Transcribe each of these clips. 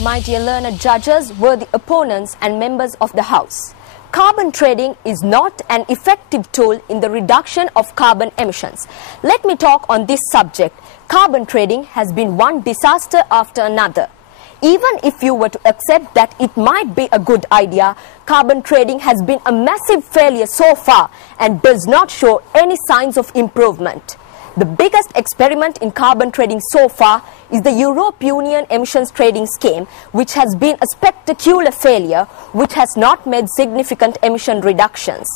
My dear learned judges, worthy opponents and members of the House. Carbon trading is not an effective tool in the reduction of carbon emissions. Let me talk on this subject. Carbon trading has been one disaster after another. Even if you were to accept that it might be a good idea, carbon trading has been a massive failure so far and does not show any signs of improvement. The biggest experiment in carbon trading so far is the European Union emissions trading scheme, which has been a spectacular failure, which has not made significant emission reductions.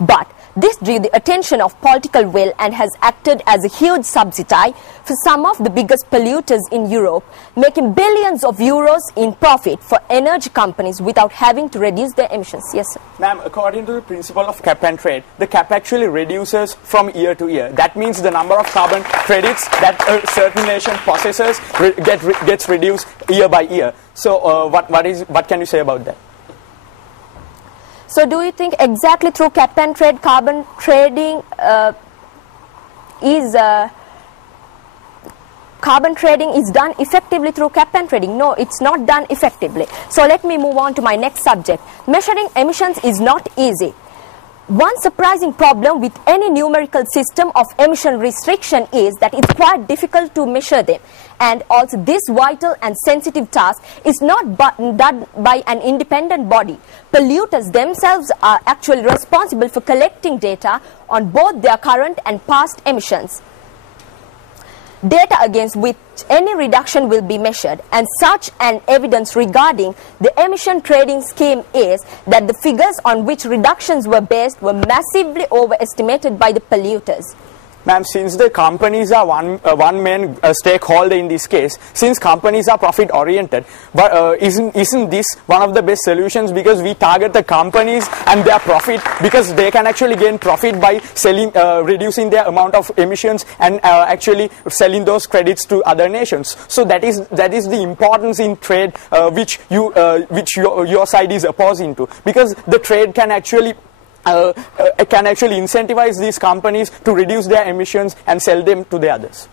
But this drew the attention of political will and has acted as a huge subsidy for some of the biggest polluters in Europe, making billions of euros in profit for energy companies without having to reduce their emissions. Yes, sir. Ma'am, according to the principle of cap and trade, the cap actually reduces from year to year. That means the number of carbon credits that a certain nation possesses gets reduced year by year. So what can you say about that? So do you think exactly through cap and trade, carbon trading is done effectively through cap and trading? No, it's not done effectively. So let me move on to my next subject. Measuring emissions is not easy. One surprising problem with any numerical system of emission restriction is that it's quite difficult to measure them. And also this vital and sensitive task is not done by an independent body. Polluters themselves are actually responsible for collecting data on both their current and past emissions. Data against which any reduction will be measured, and such an evidence regarding the emission trading scheme is that the figures on which reductions were based were massively overestimated by the polluters. Ma'am, since the companies are one main stakeholder in this case, since companies are profit oriented, but isn't this one of the best solutions, because we target the companies and their profit, because they can actually gain profit by selling, reducing their amount of emissions and actually selling those credits to other nations. So that is the importance in trade which your side is opposing to, because the trade can actually incentivize these companies to reduce their emissions and sell them to the others.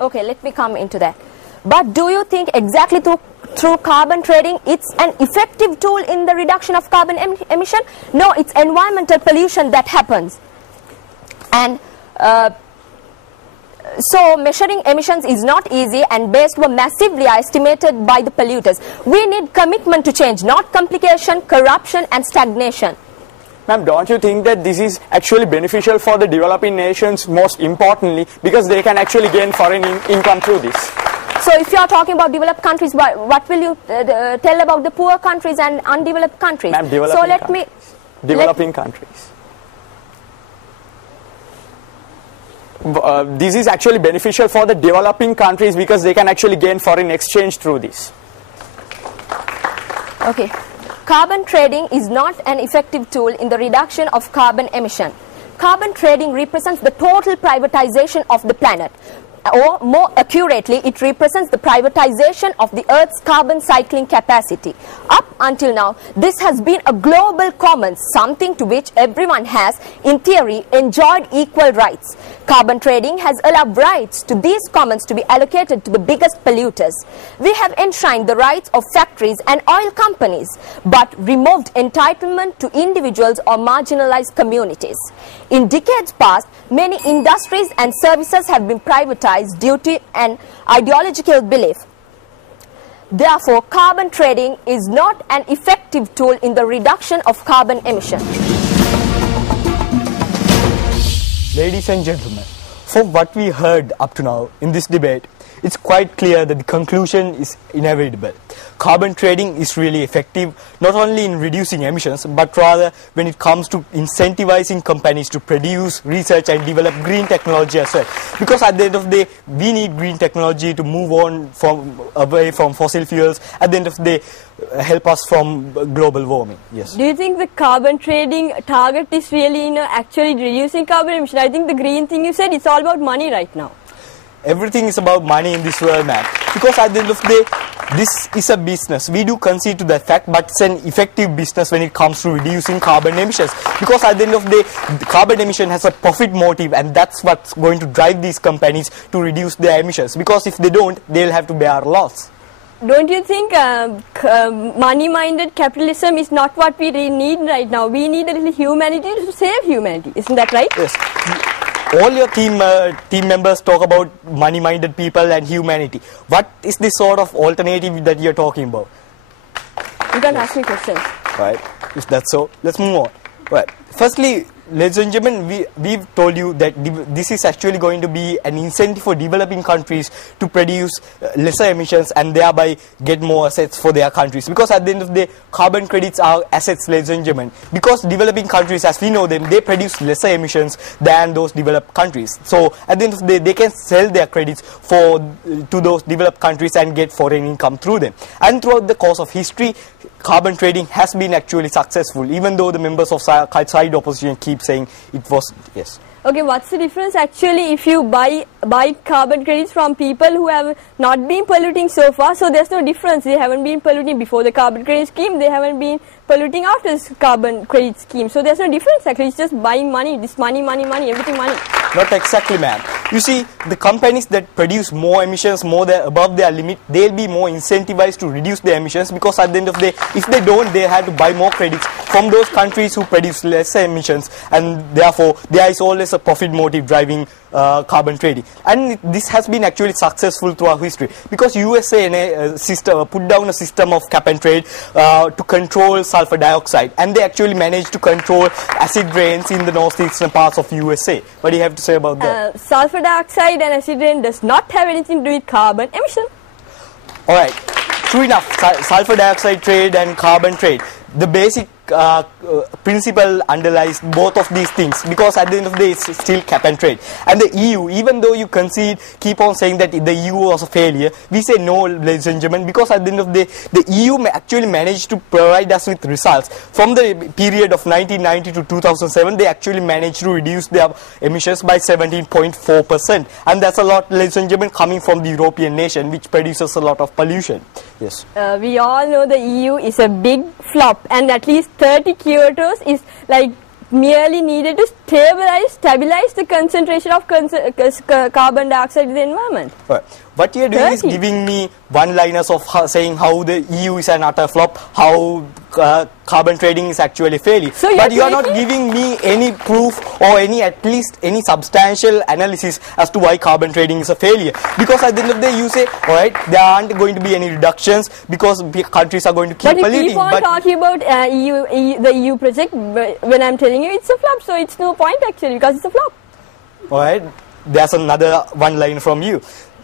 Okay, let me come into that. But do you think exactly through carbon trading it's an effective tool in the reduction of carbon emission? No, it's environmental pollution that happens. And so measuring emissions is not easy, and based were massively estimated by the polluters. We need commitment to change, not complication, corruption and stagnation. Ma'am, don't you think that this is actually beneficial for the developing nations, most importantly, because they can actually gain foreign income through this? So if you are talking about developed countries, what will you tell about the poor countries and undeveloped countries? Ma'am, developing countries. This is actually beneficial for the developing countries because they can actually gain foreign exchange through this. Okay. Carbon trading is not an effective tool in the reduction of carbon emission. Carbon trading represents the total privatization of the planet. Or more accurately, it represents the privatization of the Earth's carbon cycling capacity. Up until now, this has been a global commons, something to which everyone has, in theory, enjoyed equal rights. Carbon trading has allowed rights to these commons to be allocated to the biggest polluters. We have enshrined the rights of factories and oil companies, but removed entitlement to individuals or marginalized communities. In decades past, many industries and services have been privatized due to an ideological belief. Therefore, carbon trading is not an effective tool in the reduction of carbon emission. Ladies and gentlemen, from what we heard up to now in this debate, it's quite clear that the conclusion is inevitable. Carbon trading is really effective, not only in reducing emissions, but rather when it comes to incentivizing companies to produce, research and develop green technology as well. Because at the end of the day, we need green technology to move on away from fossil fuels. At the end of the day, help us from global warming. Yes. Do you think the carbon trading target is really actually reducing carbon emission? I think the green thing you said, it's all about money right now. Everything is about money in this world, man. Because at the end of the day, this is a business. We do concede to that fact, but it's an effective business when it comes to reducing carbon emissions. Because at the end of the day, carbon emission has a profit motive, and that's what's going to drive these companies to reduce their emissions. Because if they don't, they'll have to bear loss. Don't you think money-minded capitalism is not what we really need right now? We need a little humanity to save humanity. Isn't that right? Yes. All your team members talk about money-minded people and humanity. What is the sort of alternative that you're talking about? You can ask me questions. Right. If that's so, let's move on. Right. Firstly, ladies and gentlemen, we've told you that this is actually going to be an incentive for developing countries to produce lesser emissions and thereby get more assets for their countries. Because at the end of the day, carbon credits are assets, ladies and gentlemen. Because developing countries, as we know them, they produce lesser emissions than those developed countries. So at the end of the day, they can sell their credits to those developed countries and get foreign income through them. And throughout the course of history, carbon trading has been actually successful, even though the members of side opposition keep saying it was. Yes. Okay, what's the difference actually if you buy carbon credits from people who have not been polluting so far? So there's no difference. They haven't been polluting before the carbon credit scheme. They haven't been polluting after this carbon credit scheme. So there's no difference actually. It's just buying money. This money, everything money. Not exactly, ma'am. You see, the companies that produce more emissions above their limit, they'll be more incentivized to reduce their emissions, because at the end of the day, if they don't, they have to buy more credits from those countries who produce lesser emissions, and therefore there is always a profit motive driving carbon trading. And this has been actually successful throughout history, because USA put down a system of cap and trade to control sulfur dioxide, and they actually managed to control acid rains in the northeastern parts of USA. What do you have to say about that? Sulfur dioxide and acid rain does not have anything to do with carbon emission. Alright, true enough, sulfur dioxide trade and carbon trade, the basic principle underlies both of these things, because at the end of the day it's still cap and trade. And the EU, even though you keep on saying that the EU was a failure, we say no, ladies and gentlemen, because at the end of the day the EU actually managed to provide us with results. From the period of 1990 to 2007, they actually managed to reduce their emissions by 17.4%, and that's a lot, ladies and gentlemen, coming from the European nation, which produces a lot of pollution. Yes. We all know the EU is a big flop, and at least 30 Kyotos is like merely needed to stabilize the concentration of carbon dioxide in the environment. Right. What you are doing is giving me one-liners of saying how the EU is an utter flop, how carbon trading is actually failing. So but you are not giving me any proof or at least any substantial analysis as to why carbon trading is a failure. Because at the end of the day you say, alright, there aren't going to be any reductions because countries are going to keep polluting. But you keep on talking about the EU project when I'm telling you it's a flop, so it's no point actually because it's a flop. Alright, there's another one line from you.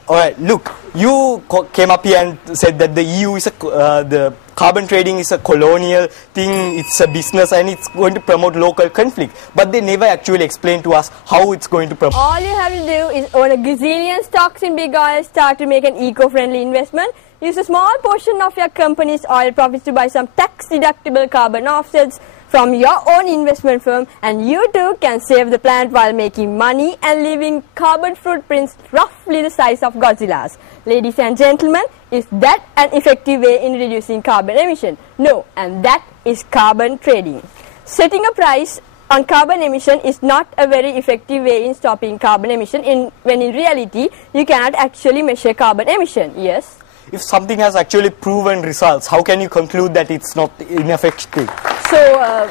Alright, look, you came up here and said that the EU is the carbon trading is a colonial thing, it's a business and it's going to promote local conflict. But they never actually explained to us how it's going to promote. All you have to do is own a gazillion stocks in big oil, start to make an eco-friendly investment, use a small portion of your company's oil profits to buy some tax-deductible carbon offsets from your own investment firm, and you too can save the planet while making money and leaving carbon footprints roughly the size of Godzilla's. Ladies and gentlemen, is that an effective way in reducing carbon emission? No, and that is carbon trading. Setting a price on carbon emission is not a very effective way in stopping carbon emission when in reality you cannot actually measure carbon emission. Yes? If something has actually proven results, how can you conclude that it's not ineffective? So,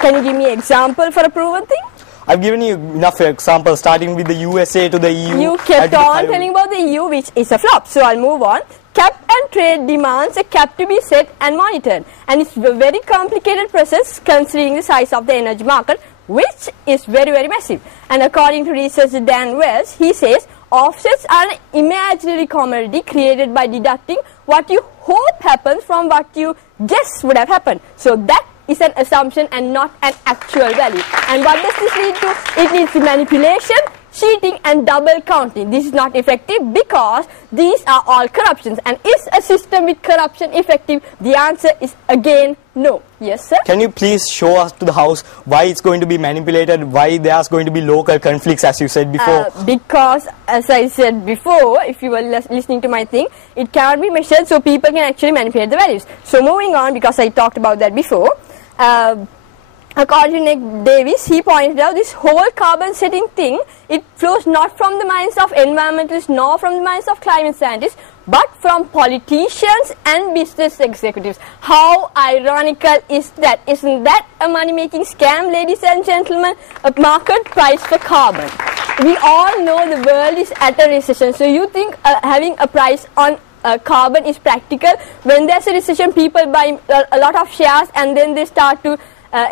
can you give me an example for a proven thing? I've given you enough examples, starting with the USA to the EU. You kept on telling about the EU, which is a flop. So, I'll move on. Cap and trade demands a cap to be set and monitored. And it's a very complicated process considering the size of the energy market, which is very, very massive. And according to researcher Dan Wells, he says, offsets are an imaginary commodity created by deducting what you hope happens from what you guess would have happened. So that is an assumption and not an actual value. And what does this lead to? It leads to manipulation, cheating and double counting. This is not effective because these are all corruptions. And is a system with corruption effective? The answer is again no. Yes, sir? Can you please show us to the house why it's going to be manipulated, why there's going to be local conflicts as you said before? Because, as I said before, if you were listening to my thing, it cannot be measured so people can actually manipulate the values. So moving on, because I talked about that before, according to Nick Davis, he pointed out this whole carbon setting thing, it flows not from the minds of environmentalists nor from the minds of climate scientists, but from politicians and business executives. How ironical is that? Isn't that a money-making scam, ladies and gentlemen? A market price for carbon. We all know the world is at a recession, so you think having a price on carbon is practical? When there's a recession, people buy a lot of shares and then they start to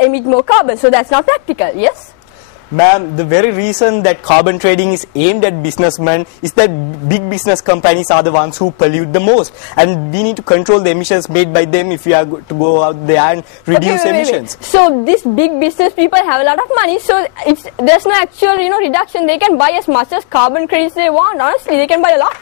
emit more carbon, so that's not practical. Yes? Ma'am, the very reason that carbon trading is aimed at businessmen is that big business companies are the ones who pollute the most, and we need to control the emissions made by them if we are to go out there and reduce emissions. So these big business people have a lot of money, so there's no actual reduction. They can buy as much as carbon credits they want. Honestly, they can buy a lot.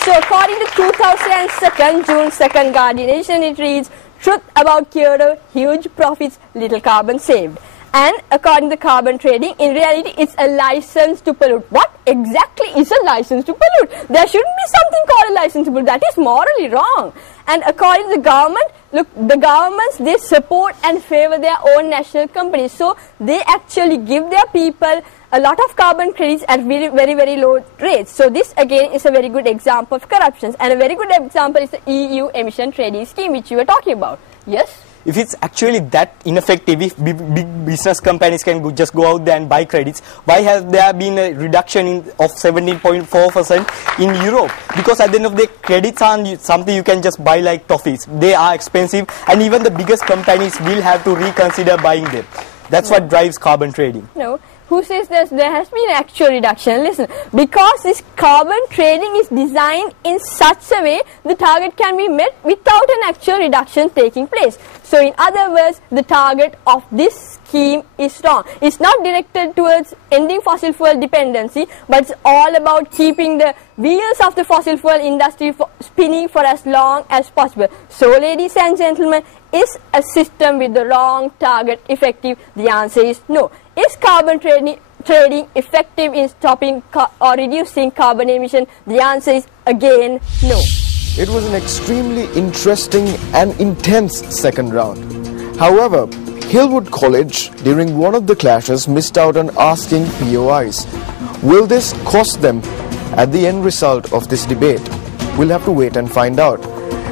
So according to 2002 June 2nd Guardian edition, it reads, "Truth about Kyoto, huge profits, little carbon saved." And according to carbon trading, in reality, it's a license to pollute. What exactly is a license to pollute? There shouldn't be something called a license to pollute. That is morally wrong. And according to the government, look, the governments, they support and favor their own national companies. So they actually give their people a lot of carbon credits at very, very, very low rates. So this again is a very good example of corruptions. And a very good example is the EU emission trading scheme, which you were talking about. Yes? If it's actually that ineffective, if big business companies can just go out there and buy credits, why has there been a reduction of 17.4% in Europe? Because at the end of the day, credits aren't something you can just buy like toffees. They are expensive, and even the biggest companies will have to reconsider buying them. That's what drives carbon trading. No. Who says there has been actual reduction? Listen, because this carbon trading is designed in such a way, the target can be met without an actual reduction taking place. So in other words, the target of this scheme is wrong. It's not directed towards ending fossil fuel dependency, but it's all about keeping the wheels of the fossil fuel industry spinning for as long as possible. So ladies and gentlemen, is a system with the wrong target effective? The answer is no. Is carbon trading effective in stopping or reducing carbon emission? The answer is again no. It was an extremely interesting and intense second round. However, Hillwood College, during one of the clashes, missed out on asking POIs. Will this cost them at the end result of this debate? We'll have to wait and find out.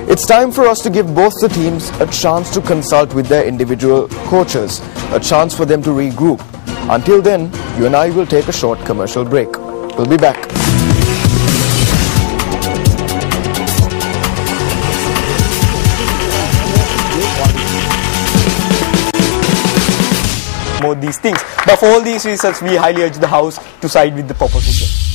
It's time for us to give both the teams a chance to consult with their individual coaches, a chance for them to regroup. Until then, you and I will take a short commercial break. We'll be back. More these things. But for all these reasons, we highly urge the House to side with the proposition.